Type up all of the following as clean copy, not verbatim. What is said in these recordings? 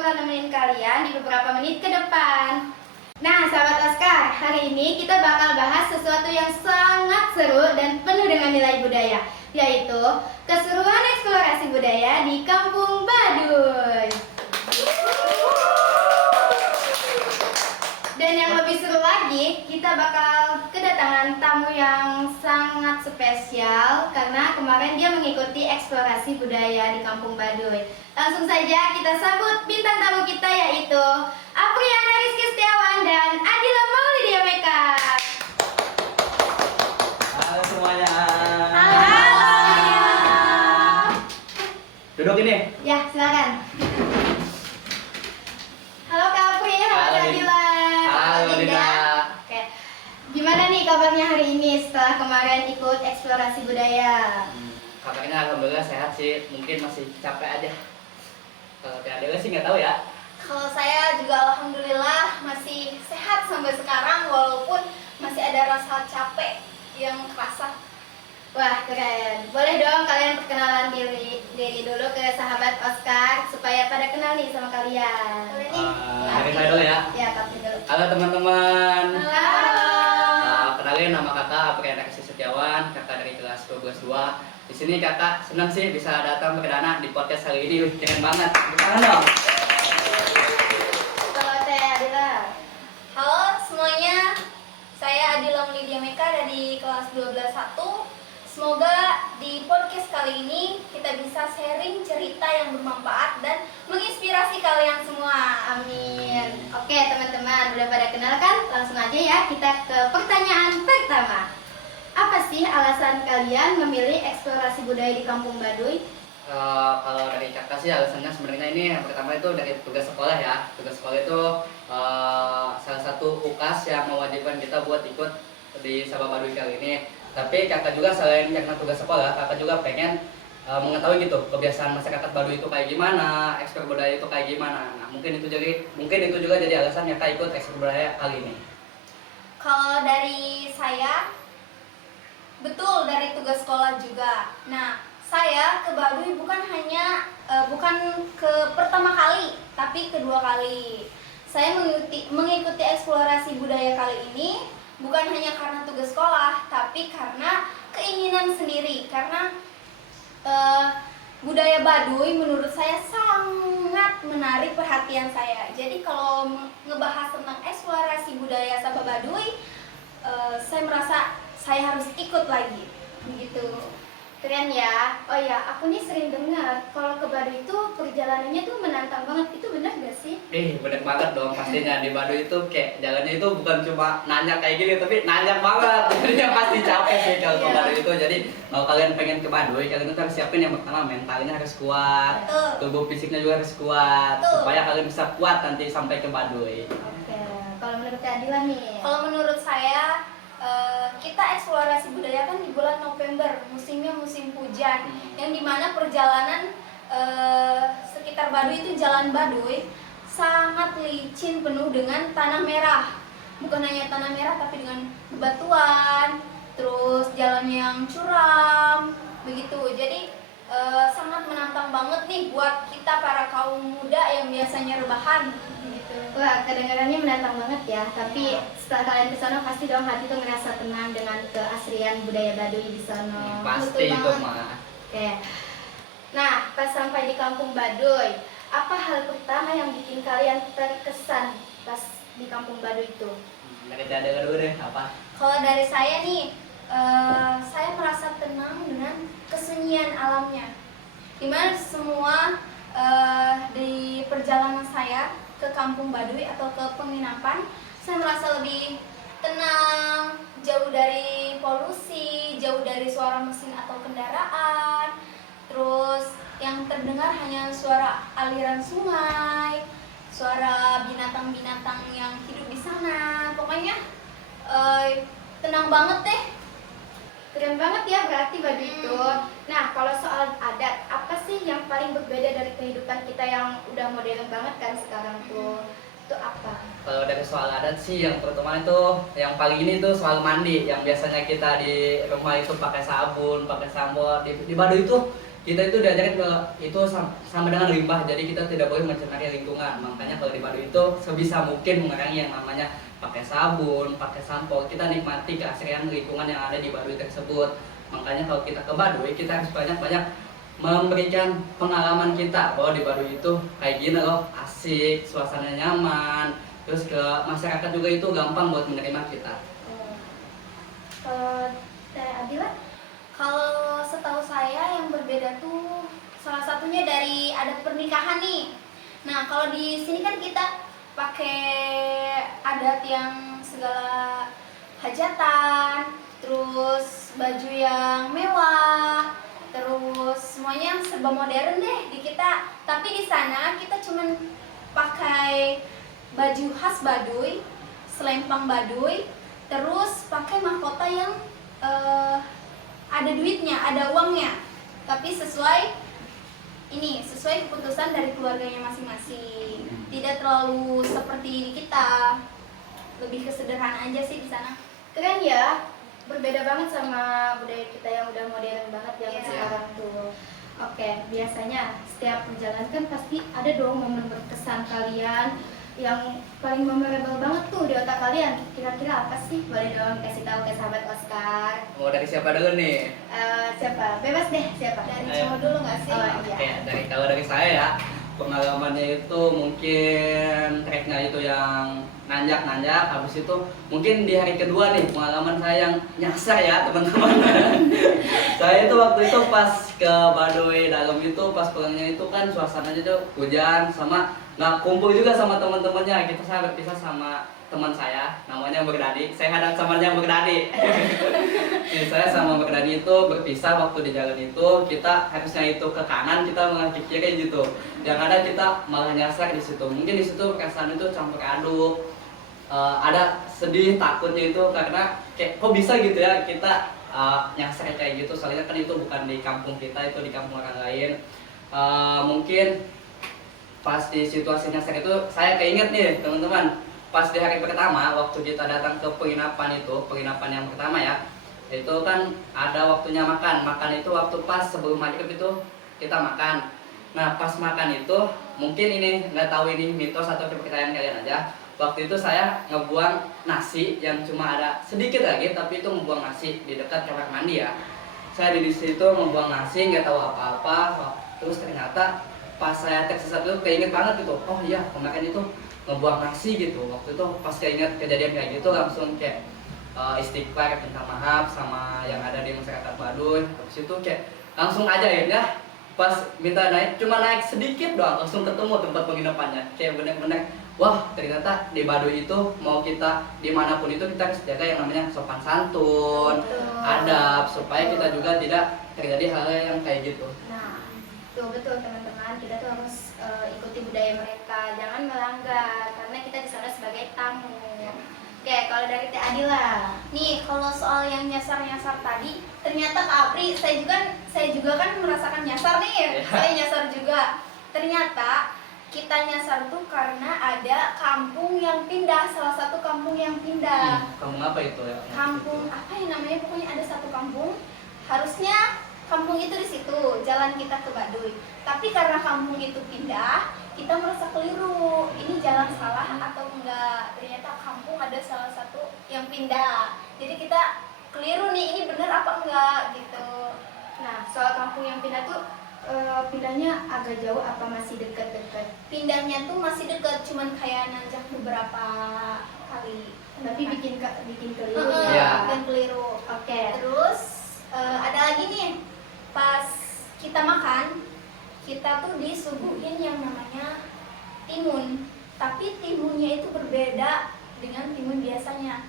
bakal nemenin kalian di beberapa menit ke depan. Nah, sahabat Oscar, hari ini kita bakal bahas sesuatu yang sangat seru dan penuh dengan nilai budaya, yaitu keseruan eksplorasi budaya di Kampung Baduy. Dan yang lebih seru lagi, kita bakal kedatangan tamu yang sangat spesial karena kemarin dia mengikuti eksplorasi budaya di Kampung Baduy. Langsung saja kita sambut bintang tamu kita, yaitu Apriana Rizky Setiawan dan Adila Maulidia Meka. Halo semuanya. Halo. Duduk ini. Ya, silakan. Halo Kak Apri, halo Halo, Kak Adila. Halo Dinda. Oke. Gimana nih kabarnya hari ini setelah kemarin ikut eksplorasi budaya? Kabarnya alhamdulillah sehat sih, mungkin masih capek aja. Kalau Kak Adela sih nggak tahu ya. Kalau saya juga alhamdulillah masih sehat sampai sekarang walaupun masih ada rasa capek yang kerasa. Wah, keren. Boleh dong kalian perkenalan diri dulu ke sahabat Oscar supaya pada kenal nih sama kalian. Boleh nih? Dari saya dulu ya. Ya, Kak dulu. Halo teman-teman. Halo. Kenalin nama kakak Apriana Rizky Setiawan, kakak dari kelas 12-2. Di sini kakak senang sih bisa datang perdana di podcast kali ini. Wih, keren banget. Gimana dong? Kalau Teh Adila. Halo semuanya, saya Adila Maulidia Meka dari kelas 12-1. Semoga di podcast kali ini kita bisa sharing cerita yang bermanfaat dan menginspirasi kalian semua. Amin. Oke teman-teman, udah pada kenal kan? Langsung aja ya kita ke pertanyaan pertama. Apa sih alasan kalian memilih eksplorasi budaya di Kampung Baduy? Kalau dari kakak sih alasannya sebenarnya ini yang pertama itu dari tugas sekolah ya. Tugas sekolah itu salah satu UKAS yang mewajibkan kita buat ikut di Sabah Baduy kali ini. Tapi kakak juga selain karena tugas sekolah, kakak juga pengen mengetahui gitu kebiasaan masyarakat Baduy itu kayak gimana, eksplor budaya itu kayak gimana. Nah mungkin itu juga jadi alasan kakak ikut eksplor budaya kali ini. Kalau dari saya, betul dari tugas sekolah juga. Nah, saya ke Baduy bukan ke pertama kali, tapi kedua kali. Saya mengikuti eksplorasi budaya kali ini bukan hanya karena tugas sekolah, tapi karena keinginan sendiri. Karena budaya Baduy menurut saya sangat menarik perhatian saya. Jadi kalau ngebahas tentang eksplorasi budaya Sabah Baduy, saya merasa saya harus ikut lagi, begitu. Keren ya. Oh ya, aku nih sering dengar kalau ke Baduy itu perjalanannya tuh menantang banget. Itu benar gak sih? Bener banget dong pastinya. Di Baduy itu kayak jalannya itu bukan cuma nanya kayak gini, tapi nanya banget. Jadinya pasti capek sih kalau ke Baduy itu. Jadi kalau kalian pengen ke Baduy, kalian itu harus siapin yang pertama mentalnya harus kuat, tubuh fisiknya juga harus kuat, supaya kalian bisa kuat nanti sampai ke Baduy. Oke. Kalau menurut Kak Adila nih? Kalau menurut saya, kita eksplorasi budaya kan di bulan November, musimnya musim hujan, yang dimana perjalanan sekitar Baduy itu jalan Baduy sangat licin, penuh dengan tanah merah. Bukan hanya tanah merah, tapi dengan bebatuan, terus jalan yang curam, begitu. Jadi sangat menantang banget nih buat kita para kaum muda yang biasanya rebahan. Wah, kedengarannya menantang banget ya. Tapi setelah kalian ke sana pasti dong hati tuh ngerasa tenang dengan keaslian budaya Baduy di sana. Pasti Betul itu banget. mah. Oke. Nah, pas sampai di Kampung Baduy, apa hal pertama yang bikin kalian terkesan pas di Kampung Baduy itu? Dari Adela dulu deh, apa? Kalau dari saya nih, saya merasa tenang dengan kesunyian alamnya. Dimana semua di perjalanan saya ke Kampung Baduy atau ke penginapan, saya merasa lebih tenang, jauh dari polusi, jauh dari suara mesin atau kendaraan. Terus yang terdengar hanya suara aliran sungai, suara binatang-binatang yang hidup di sana. Pokoknya tenang banget deh. Keren banget ya berarti Baduy itu. Nah, kalau soal adat, apa sih yang paling berbeda dari kehidupan kita yang udah modern banget kan sekarang tuh? Itu apa? Kalau dari soal adat sih yang pertama itu yang paling ini tuh soal mandi, yang biasanya kita di rumah itu pakai sabun, pakai sampo. Di Baduy itu kita itu diajarin kalau itu sama dengan limbah, jadi kita tidak boleh mencemari lingkungan. Makanya kalau di Baduy itu sebisa mungkin mengurangi yang namanya pakai sabun, pakai sampo. Kita nikmati keasrian lingkungan yang ada di Baduy tersebut. Makanya kalau kita ke Baduy, kita harus banyak-banyak memberikan pengalaman kita bahwa di Baduy itu kayak gini loh, asik, suasana nyaman, terus ke masyarakat juga itu gampang buat menerima kita. Kalau Teh Adila? Kalau setahu saya yang berbeda tuh salah satunya dari adat pernikahan nih. Nah, kalau di sini kan kita pakai adat yang segala hajatan, terus baju yang mewah, terus semuanya yang serba modern deh di kita. Tapi di sana kita cuman pakai baju khas Baduy, selempang Baduy, terus pakai mahkota yang ada duitnya, ada uangnya, tapi sesuai keputusan dari keluarganya masing-masing. Tidak terlalu seperti di kita, lebih kesederhanaan aja sih di sana. Keren ya, berbeda banget sama budaya kita yang udah modern banget yang Iya. sekarang tuh. Oke, biasanya setiap perjalanan kan pasti ada dong momen berkesan kalian yang paling memorable banget tuh di otak kalian. Kira-kira apa sih? Boleh dong dikasih tahu ke sahabat Oscar. Mau dari siapa dulu nih? Siapa? Bebas deh, siapa? Dari Ayo. cowok dulu nggak sih? Oh, iya. Oke, kalau dari saya ya, pengalamannya itu mungkin treknya itu yang nanjak, habis itu mungkin di hari kedua nih pengalaman saya yang nyasar ya teman-teman. Saya itu waktu itu pas ke Baduy dalam itu pas pulangnya itu kan suasananya tuh hujan sama nggak kumpul juga sama teman-temannya. Saya berpisah sama teman saya namanya Berdadi. Saya hadang sama yang Berdadi. Saya sama Berdadi itu berpisah waktu di jalan itu. Kita harusnya itu ke kanan, kita malah ke kiri gitu. Yang ada kita malah nyasar di situ. Mungkin di situ perasaan itu campur aduk. Ada sedih, takutnya itu karena kayak kok bisa gitu ya kita nyasar kayak gitu. Soalnya kan itu bukan di kampung kita, itu di kampung orang lain. Mungkin pas di situasi nyasar itu saya keinget nih teman-teman, pas di hari pertama waktu kita datang ke penginapan yang pertama ya, itu kan ada waktunya makan itu waktu pas sebelum maghrib itu kita makan. Nah pas makan itu mungkin ini nggak tahu ini mitos atau kepercayaan kalian aja, waktu itu saya ngebuang nasi yang cuma ada sedikit lagi, tapi itu ngebuang nasi di dekat kamar mandi ya. Saya di situ ngebuang nasi nggak tahu apa-apa, terus ternyata pas saya tersesat itu keinget banget gitu, oh iya kemarin itu ngebuang nasi gitu. Waktu itu pas keinget kejadian kayak gitu langsung kayak istighfar, minta maaf sama yang ada di masyarakat Baduy. Habis itu kayak langsung aja ya pas minta naik, cuma naik sedikit doang langsung ketemu tempat penginapannya. Kayak bener-bener wah ternyata di Baduy itu mau kita dimanapun itu kita harus jaga yang namanya sopan santun, adab, supaya kita juga tidak terjadi hal yang kayak gitu. Nah, tuh betul teman-teman, kita tuh harus ikuti budaya mereka, jangan melanggar karena kita di sana sebagai tamu. Oke, kalau dari Teh Adila. Nih, kalau soal yang nyasar-nyasar tadi, ternyata Kak Apri, saya juga kan merasakan nyasar nih. Saya nyasar juga. Ternyata kita nyasar tuh karena ada kampung yang pindah, salah satu kampung yang pindah. Kampung apa itu ya? Kampung apa ya namanya? Pokoknya ada satu kampung. Harusnya kampung itu di situ, jalan kita ke Baduy. Tapi karena kampung itu pindah, kita merasa keliru. Ini jalan salah atau enggak? Ternyata kampung ada salah satu yang pindah. Jadi kita keliru nih, ini benar apa enggak gitu. Nah, soal kampung yang pindah tuh pindahnya agak jauh apa masih dekat-dekat? Pindahnya tuh masih dekat, cuman kayak nanjak beberapa kali. Tapi bikin keliru Heeh, Iya. bikin keliru. Oke. Terus ada lagi nih, pas kita makan, kita tuh disuguhin yang namanya timun. Tapi timunnya itu berbeda dengan timun biasanya.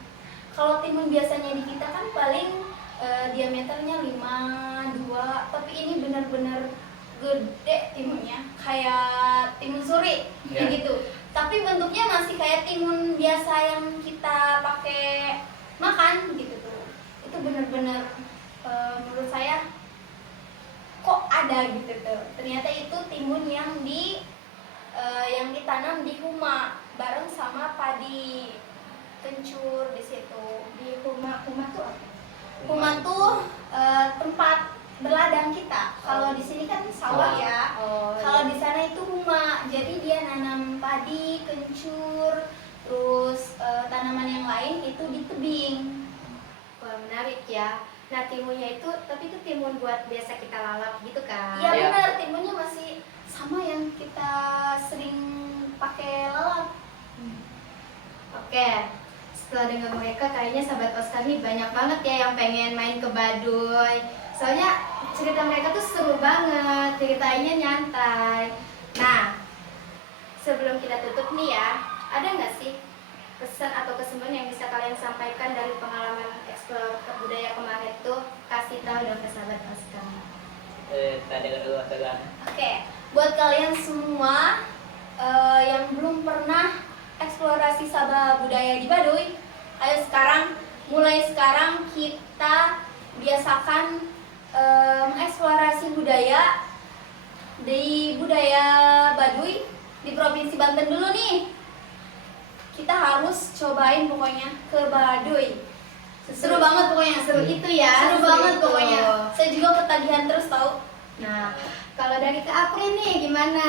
Kalau timun biasanya di kita kan paling diameternya 5, 2, tapi ini benar-benar gede timunnya, kayak timun suri kayak Ya. gitu. Tapi bentuknya masih kayak timun biasa yang kita pakai makan gitu tuh. Itu benar-benar menurut saya kok ada gitu tuh. Ternyata itu timun yang ditanam di huma bareng sama padi kencur di situ. Di rumah tuh apa? Huma tuh tempat berladang kita. Kalau di sini kan sawah ya. Oh, Kalau di sana itu huma, jadi dia nanam padi, kencur, terus tanaman yang lain itu di tebing. wah, menarik ya. Nah, timunnya itu, tapi itu timun buat biasa kita lalap gitu kan? Iya Iya. benar, timunnya masih sama yang kita sering pakai lalap. Oke, setelah dengar mereka kayaknya sahabat Oscar nih banyak banget ya yang pengen main ke Baduy. Soalnya cerita mereka tuh seru banget, ceritainnya nyantai. Nah, sebelum kita tutup nih ya, ada nggak sih pesan atau kesimpulan yang bisa kalian sampaikan dari pengalaman eksplor budaya kemarin tuh? Kasih tahu dong ke sahabat Oscar. Tadi dulu tegan. Oke, buat kalian semua yang belum pernah eksplorasi Sabah budaya di Baduy, ayo mulai sekarang kita biasakan mengeksplorasi budaya Baduy di Provinsi Banten dulu nih. Kita harus cobain pokoknya ke Baduy. Seru banget pokoknya. Seru itu ya. Seru banget itu. pokoknya. Saya juga ketagihan terus tahu. Nah, kalau dari Kak Apri nih gimana?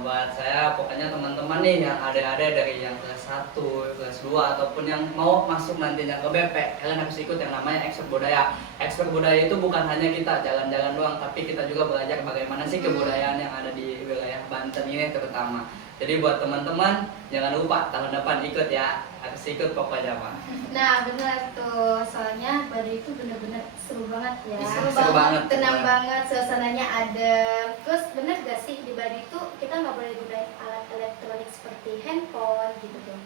Buat saya pokoknya teman-teman nih yang ada dari yang kelas 1, kelas 2 ataupun yang mau masuk nantinya ke BP, kalian harus ikut yang namanya ekspor budaya. Ekspor budaya itu bukan hanya kita jalan-jalan doang, tapi kita juga belajar bagaimana sih kebudayaan yang ada di wilayah Banten ini terutama. Jadi buat teman-teman jangan lupa tahun depan ikut ya, harus ikut pokoknya Pak. Nah, benar tuh. Soalnya Baduy itu bener-bener seru banget ya. Seru banget. Tenang banget, suasananya adem. Terus bener gak sih di Baduy itu kita nggak boleh gunain alat elektronik seperti handphone gitu tuh.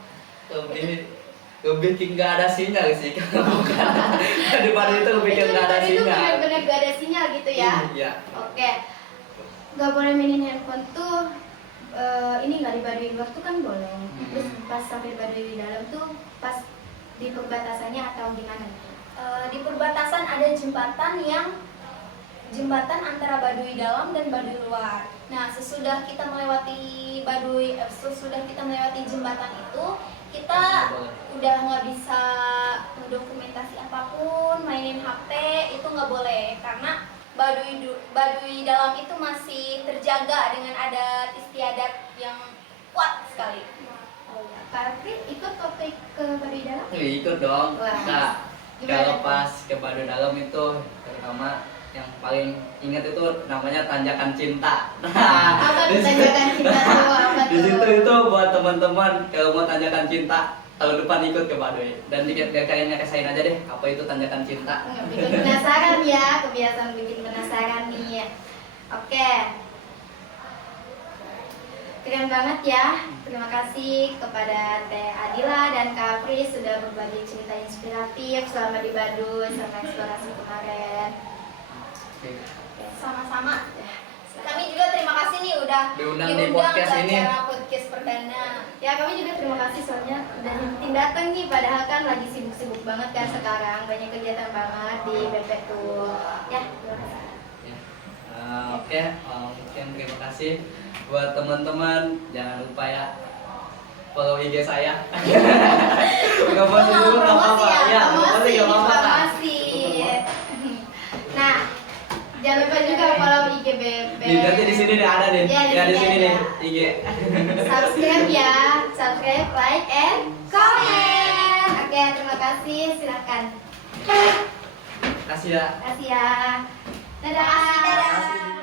Lebih nggak ada sinyal sih kalau bukan. Di Baduy itu lebih nggak ada Itu sinyal. bener-bener gak ada sinyal gitu ya. Iya. Oke. Nggak boleh mainin handphone tuh. Ini nggak di Baduy luar tuh kan boleh. Terus pas sampai Baduy di dalam tuh pas di perbatasannya atau gimana? Di perbatasan ada jembatan antara Baduy dalam dan Baduy luar. Nah, sesudah kita melewati jembatan itu, kita udah nggak bisa mendokumentasi apapun, mainin HP itu nggak boleh karena Baduy dalam itu masih terjaga dengan adat istiadat yang kuat sekali. Oh ya, Kak Apri ikut waktu ke Baduy dalam? Ikut dong. Wah, Nah, gimana kalau tuh? pas ke Baduy dalam itu terutama yang paling ingat itu namanya Tanjakan Cinta. Apa tuh tanjakan cinta tuh? Apa Di tuh? situ itu buat teman-teman kalau mau Tanjakan Cinta tahun depan ikut ke Baduy dan kalian rasain aja deh apa itu Tanjakan Cinta. Bikin penasaran ya, kebiasaan bikin penasaran nih. Oke. Keren banget ya. Terima kasih kepada Teh Adila dan Kak Apri sudah berbagi cerita inspiratif selama di Baduy sama eksplorasi kemarin. Sama-sama. Kami juga terima kasih nih udah Diundang di podcast ke ini. acara podcast perdana. Ya kami juga terima kasih soalnya udah nyempetin datang nih, padahal kan lagi sibuk-sibuk banget kan sekarang, banyak kegiatan banget di BP tuh. Ya, terima kasih. Oke, mungkin terima kasih buat teman-teman, jangan lupa ya follow IG saya. Nggak mau dulu nggak apa-apa ya, promosi nggak apa-apa kan? promosi. Nah, jangan lupa juga follow IG BP. Nanti di sini nih ada nih, Ya, di sini nih ada. IG. Subscribe ya, subscribe, like, and comment. Oke, terima kasih, silakan. Kasih ya. Terima kasih ya. Dadah. Terima kasih, dadah. Kasih.